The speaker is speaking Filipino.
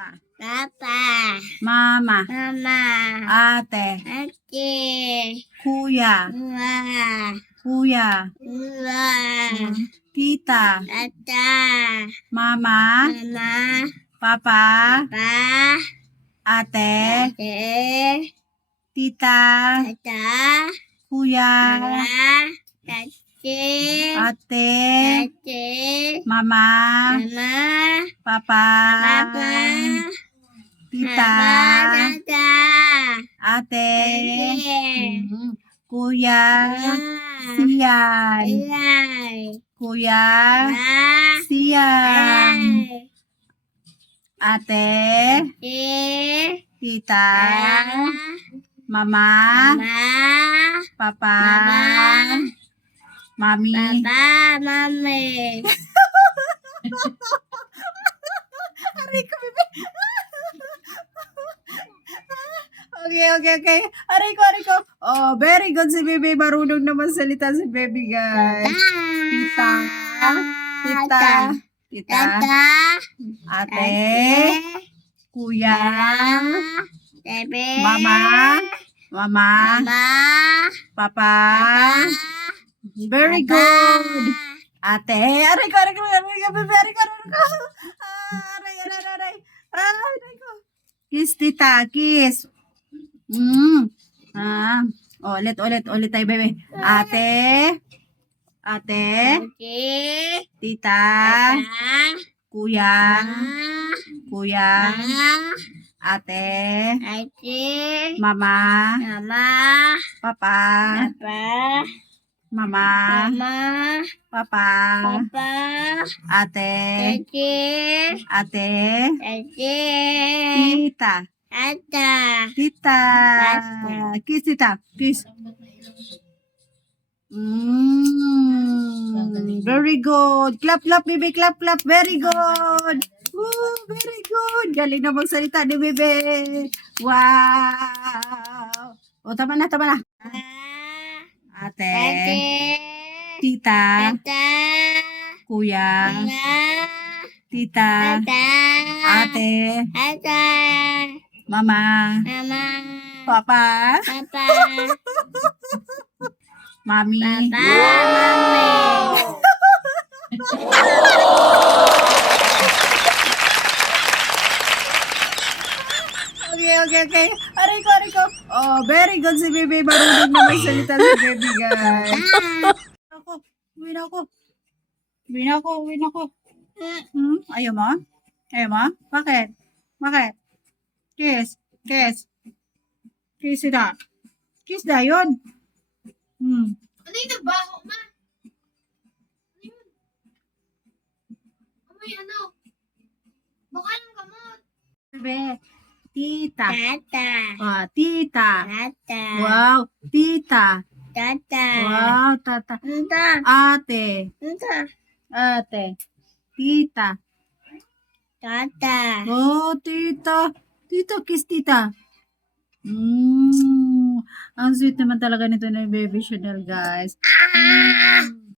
Papa, Mama, Mama, ate, Ate, kuya, Uwa, kuya, Uwa, tita, Tata, mama, Mama, papa, Pa, ate, Ate, tita, Tata, kuya, Mama, Tate, ate, Ate, mama, Mama, papa, Papa, tita, Tata, ate, Ate, kuya, siyan, Ilay, kuya, Ma, siyan, ate, Ate, tita, mama, Mama, papa, Mama, mami, Papa, Mami. aray ko, bebe. Okay. Aray ko. Oh, very good si Bebe. Marunong naman salita si Bebe, guys. Tita, Tata, ate, kuya, Bebe, mama, Mama, papa. Papa, Very good. Ate, aray ko, Bebe, aray ko. Aray ko. Kiss, tita, kiss. Ulit tayo, Bebe. Ate, Ate, tita, Tata, kuya, Mama, ate, Ate, mama, Mama, papa, Papa, mama, Mama, papa, Papa, ate, Ate, ate, Ate, tita, Tata, tita, kiss, tita, kiss. Very good. Clap, Bebe, clap. Very good. Very good. Galing na magsalita ni Bebe. Wow. O, tama na. Ate, Ate, tita, Tata, kuya, Mama, tita, Tata, ate, Tata, mama, Mama, papa, Papa, mami. Papa, Mami. Okay. Aray ko. Oh, very good si Bebe. Marunong na magsalita si Bebe, guys. Uwi na ako. Ayaw mo? Bakit? Kiss. Kiss na. Kiss na yun. Ano yung nabaho, ma? Ano yun? Amoy ano? Baka ng gamot. Bebe. Tita. Tata, Tita. Tata, Wow. Tita. Tata, Wow. Tata. Tata, Ate. Tata, Tita. Tata. Oh, tita. Tita, kiss tita. Ang sweet naman talaga nito na Baby Chanel, guys.